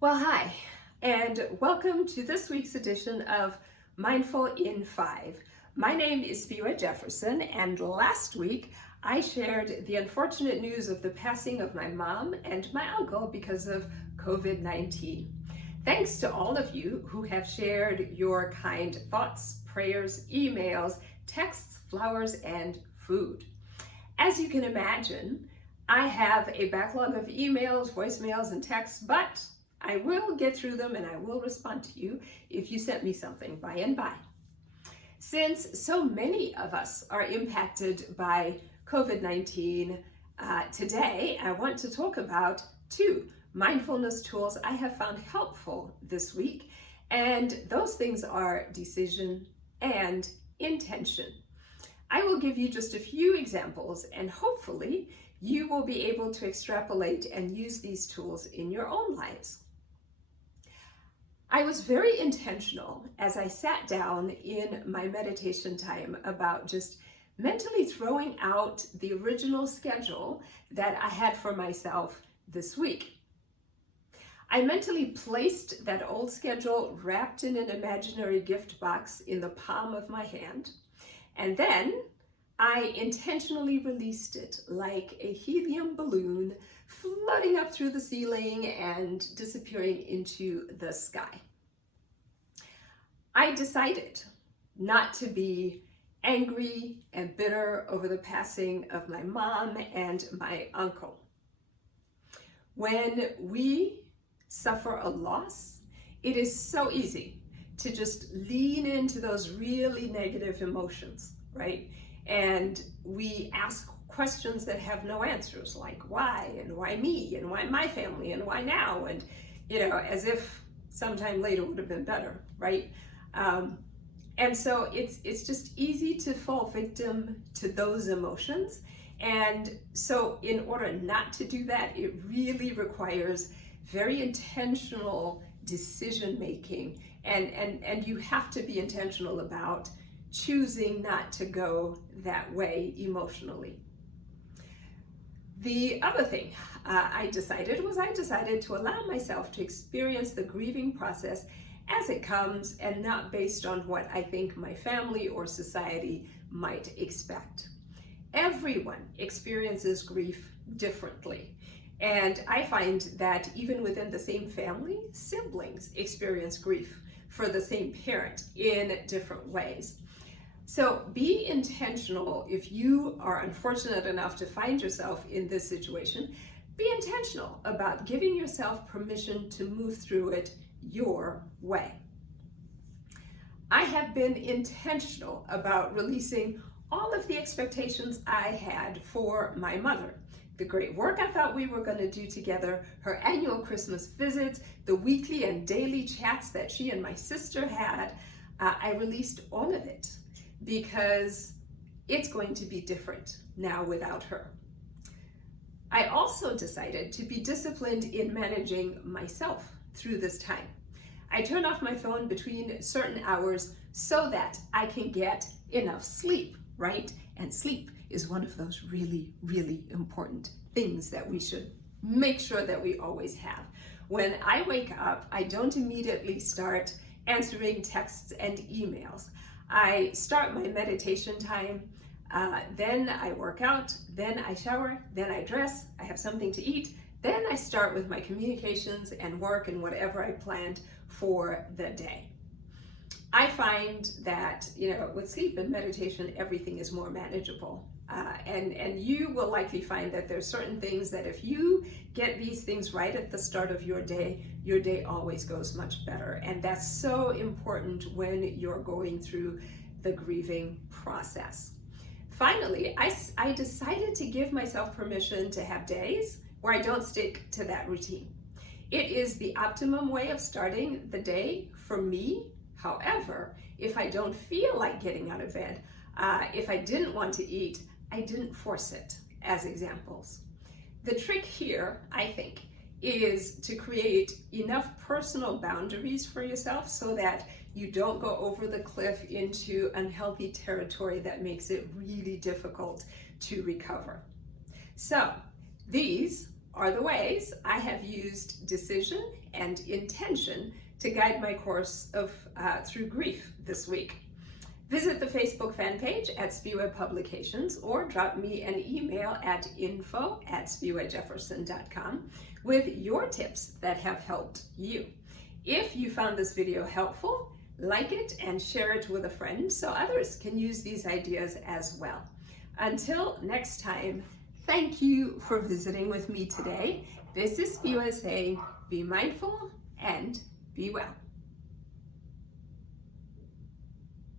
Well, hi, and welcome to this week's edition of Mindful in 5. My name is Spiwa Jefferson, and last week I shared the unfortunate news of the passing of my mom and my uncle because of COVID-19. Thanks to all of you who have shared your kind thoughts, prayers, emails, texts, flowers, and food. As you can imagine, I have a backlog of emails, voicemails, and texts, but I will get through them and I will respond to you if you sent me something by and by. Since so many of us are impacted by COVID-19, today I want to talk about 2 mindfulness tools I have found helpful this week, and those things are decision and intention. I will give you just a few examples, and hopefully you will be able to extrapolate and use these tools in your own lives. I was very intentional as I sat down in my meditation time about just mentally throwing out the original schedule that I had for myself this week. I mentally placed that old schedule wrapped in an imaginary gift box in the palm of my hand, and then I intentionally released it like a helium balloon floating up through the ceiling and disappearing into the sky. I decided not to be angry and bitter over the passing of my mom and my uncle. When we suffer a loss, it is so easy to just lean into those really negative emotions, right? And we ask questions that have no answers, like why, and why me, and why my family, and why now, and as if sometime later would have been better, right? And so it's just easy to fall victim to those emotions. And so in order not to do that, it really requires very intentional decision making, and you have to be intentional about choosing not to go that way emotionally. The other thing I decided to allow myself to experience the grieving process as it comes and not based on what I think my family or society might expect. Everyone experiences grief differently. And I find that even within the same family, siblings experience grief for the same parent in different ways. So be intentional. If you are unfortunate enough to find yourself in this situation, be intentional about giving yourself permission to move through it your way. I have been intentional about releasing all of the expectations I had for my mother. The great work I thought we were going to do together, her annual Christmas visits, the weekly and daily chats that she and my sister had, I released all of it because it's going to be different now without her. I also decided to be disciplined in managing myself through this time. I turn off my phone between certain hours so that I can get enough sleep, right? And sleep is one of those really, really important things that we should make sure that we always have. When I wake up, I don't immediately start answering texts and emails. I start my meditation time, then I work out, then I shower, then I dress, I have something to eat, then I start with my communications and work and whatever I planned for the day. I find that, with sleep and meditation, everything is more manageable. And you will likely find that there's certain things that if you get these things right at the start of your day always goes much better. And that's so important when you're going through the grieving process. Finally, I decided to give myself permission to have days where I don't stick to that routine. It is the optimum way of starting the day for me. However, if I don't feel like getting out of bed, if I didn't want to eat, I didn't force it, as examples. The trick here, I think, is to create enough personal boundaries for yourself so that you don't go over the cliff into unhealthy territory that makes it really difficult to recover. So these are the ways I have used decision and intention to guide my course of through grief this week. Visit the Facebook fan page at Spiwa Publications or drop me an email at info@spiwajefferson.com with your tips that have helped you. If you found this video helpful, like it and share it with a friend so others can use these ideas as well. Until next time, thank you for visiting with me today. This is Spiwa saying, be mindful and be well.